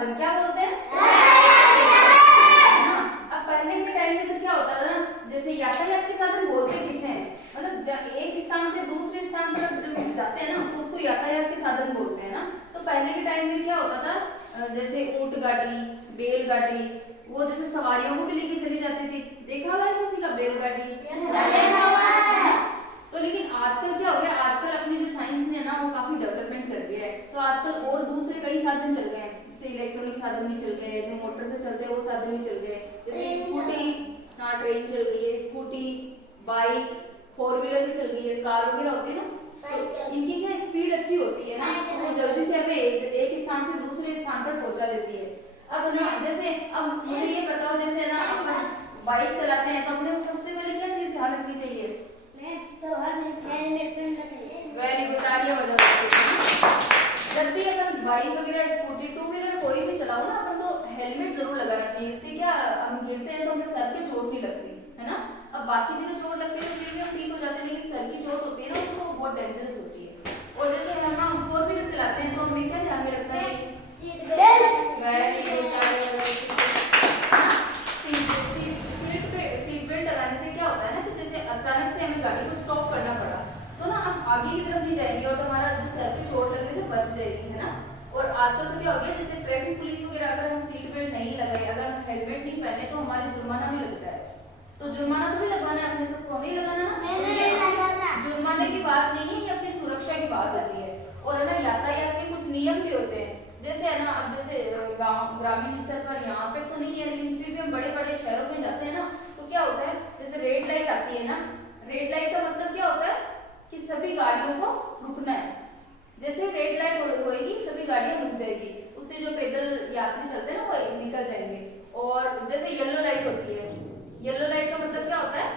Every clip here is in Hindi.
साधन क्या बोलते हैं ना। अब पहले के टाइम में तो क्या होता था ना, जैसे यातायात के साधन बोलते किसे हैं, मतलब एक स्थान से दूसरे स्थान पर जब जाते हैं ना तो उसको यातायात के साधन बोलते हैं ना। तो पहले के टाइम में क्या होता था, जैसे ऊंट गाड़ी, बैलगाड़ी, वो जैसे सवारियों को भी लेके चली जाती थी। देखा हुआ है किसी का बैलगाड़ी? तो लेकिन आजकल क्या हो गया, आजकल अपनी जो साइंस ने ना वो काफी डेवलपमेंट कर दिया है, तो आजकल और दूसरे कई साधन चल गए हैं, जैसे इलेक्ट्रॉनिक साधन भी चल गए, जो मोटर से चलते हैं वो साधन भी चल गए, जैसे स्कूटी, हाँ ट्रेन चल गई है, स्कूटी, बाइक, 4 व्हीलर भी चल गई है, कार वगैरह होती है ना। तो इनकी क्या स्पीड अच्छी होती है ना, वो जल्दी से हमें एक स्थान से दूसरे स्थान पर पहुंचा देती है। अब ना जैसे अब मुझे ये बताओ, जैसे ना अपन बाइक चलाते हैं तो अपने को सबसे पहले क्या चीज ध्यान रखनी चाहिए? वेरी गुड, तालियां बजाओ। जब भी अपन बाइक वगैरह, स्कूटी, 2 व्हीलर कोई भी चलाओ ना अपन, तो हेलमेट जरूर लगाना चाहिए। इससे क्या हम गिरते हैं तो हमें सर पे चोट नहीं लगती है ना। अब बाकी चीजें चोट लगती है तो फिर भी हम ठीक हो जाते हैं, लेकिन सर की चोट होती है ना वो बहुत डेंजरस होती है। और जैसे हम 4 व्हीलर चलाते हैं तो हमें क्या ध्यान में रखना चाहिए? वेरी गुड, सीट बेल्ट लगाने से क्या होता है ना कि जैसे अचानक से हमें गाड़ी को स्टॉप करना पड़ा तो ना हम आगे की तरफ नहीं जाएंगे और हमारा जो सर पे चोट लगने से बच जाएगी, है ना। और आजकल तो क्या हो गया, जैसे ट्रैफिक पुलिस वगैरह, अगर हम सीट बेल्ट नहीं लगाए, अगर हेलमेट नहीं पहने तो हमारे जुर्माना भी लगता है। तो जुर्माना तो भी लगवाना है अपने सबको, नहीं लगाना ना। जुर्माने की बात नहीं है, ये अपनी सुरक्षा की बात आती है। और है ना, यातायात के कुछ नियम भी होते हैं, जैसे है ना, अब जैसे गांव ग्रामीण स्तर पर यहाँ पे तो नहीं है, लेकिन फिर भी हम बड़े बड़े शहरों में जाते हैं ना, तो क्या होता है, जैसे रेड लाइट आती है ना, रेड लाइट का मतलब क्या होता है कि सभी गाड़ियों को रुकना है। जैसे रेड लाइट होएगी सभी गाड़ियां रुक जाएगी, उससे जो पैदल यात्री चलते हैं ना वो निकल जाएंगे। और जैसे येलो लाइट होती है, येलो लाइट का मतलब क्या होता है?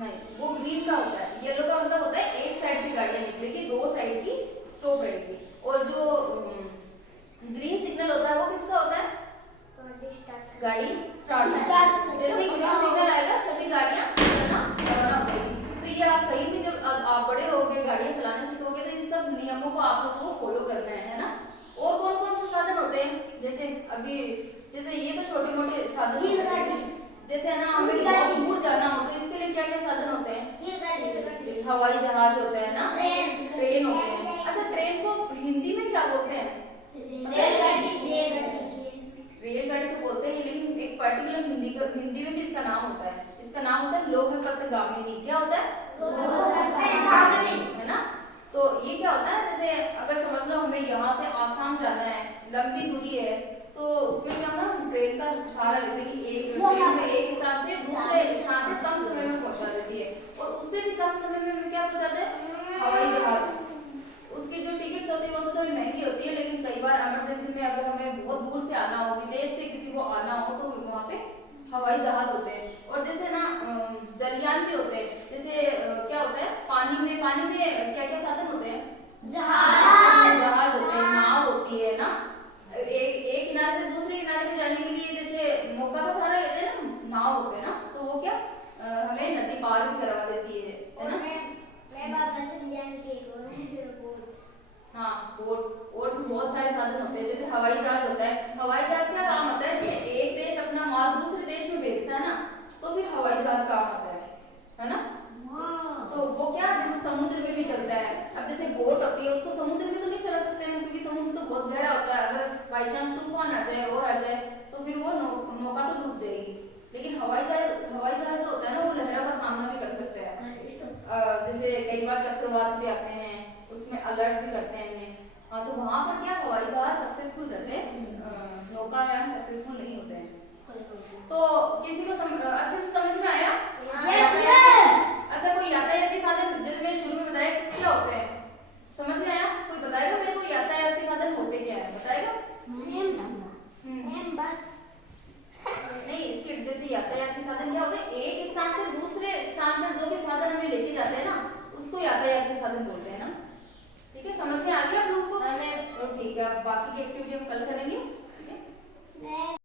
नहीं, वो ग्रीन का होता है। येलो का मतलब होता है एक साइड से गाड़ियां निकलेगी, 2 साइड की स्टॉप रहेगी। और जो ग्रीन सिग्नल होता है वो किसका होता है? गाड़ी स्टार्ट। जैसे ग्रीन सिग्नल आएगा सभी गाड़ियां ना रवाना हो जाएगी। तो ये आप कहीं भी जब आप बड़े हो गए, गाड़ियां चलाने सीखोगे, तो इन सब नियमों को आप लोगों को फॉलो करना है ना। और कौन कौन से साधन होते हैं, जैसे अभी जैसे ये तो छोटे मोटे साधन होते हैं, जैसे है ना हमें बहुत दूर जाना हो तो इसके लिए क्या क्या साधन होते हैं? हवाई जहाज होता है ना, ट्रेन होते हैं। अच्छा, ट्रेन को हिंदी में क्या बोलते हैं? रेलगाड़ी तो बोलते हैं, लेकिन एक पर्टिकुलर हिंदी में भी इसका नाम होता है, इसका नाम होता है लोहपथगामिनी। क्या होता है? है ना। तो ये क्या होता है, जैसे अगर समझ लो हमें यहाँ से आसाम जाना है, लंबी दूरी है, तो उसमें क्या होता है, हम ट्रेन का सहारा लेते हैं कि एक ट्रेन में एक स्थान से दूसरे स्थान पर कम समय में पहुंचा देती है। और उससे भी कम समय में हमें क्या पहुंचाते हैं? हवाई जहाज। उसकी जो टिकट्स होती है वो तो थोड़ी महंगी होती है, लेकिन कई बार इमरजेंसी में अगर हमें बहुत दूर से आना हो, विदेश से किसी को आना हो, तो वहाँ पे हवाई जहाज होते हैं। और जैसे ना जलयान भी होते हैं, जैसे क्या होता है, पानी में क्या क्या साधन होते हैं? जहाज होते हैं, नाव होती है ना, एक किनारे से दूसरे किनारे पे जाने के लिए जैसे नौका का सहारा लेते हैं ना, नाव होते हैं ना, तो वो क्या हमें नदी पार भी करवा देती है ना। हाँ, बोट, और भी बहुत सारे साधन होते हैं, जैसे हवाई जहाज होता है। हवाई जहाज क्या काम होता है, जैसे एक देश अपना माल दूसरे देश में भेजता है ना, तो फिर हवाई जहाज काम आता है ना। तो वो क्या, जैसे समुद्र में भी चलता है। अब जैसे बोट होती है उसको समुद्र में तो नहीं चला सकते हैं, क्योंकि समुद्र तो बहुत गहरा होता है, अगर बाई चांस तूफान आ जाए और आ जाए तो फिर वो नौका तो डूब जाएगी। लेकिन हवाई जहाज जो होता है ना, वो लहरों का सामना भी कर सकता है। जैसे कई बार चक्रवात भी आते हैं, उसमें अलर्ट भी करते हैं। तो वहां पर क्या हवाई जहाज सक्सेसफुल रहते हैं, नौकायान सक्सेसफुल नहीं होते हैं। तो किसी को अच्छे से समझ में आया? अच्छा, कोई यातायात के साधन, जैसे मैंने शुरू में बताया क्या होते हैं, समझ में आया? कोई बताएगा मेरे को यातायात के साधन होते क्या है, बताएगा? नहीं, इसके जैसे यातायात के साधन क्या होते हैं, एक स्थान से दूसरे स्थान पर जो भी साधन हमें लेके जाते हैं ना, उसको यातायात के साधन बोलते हैं ना। ठीक है, समझ में आ गया आप लोगों को? तो ठीक है, बाकी की एक्टिविटी हम कल करेंगे। ठीक है।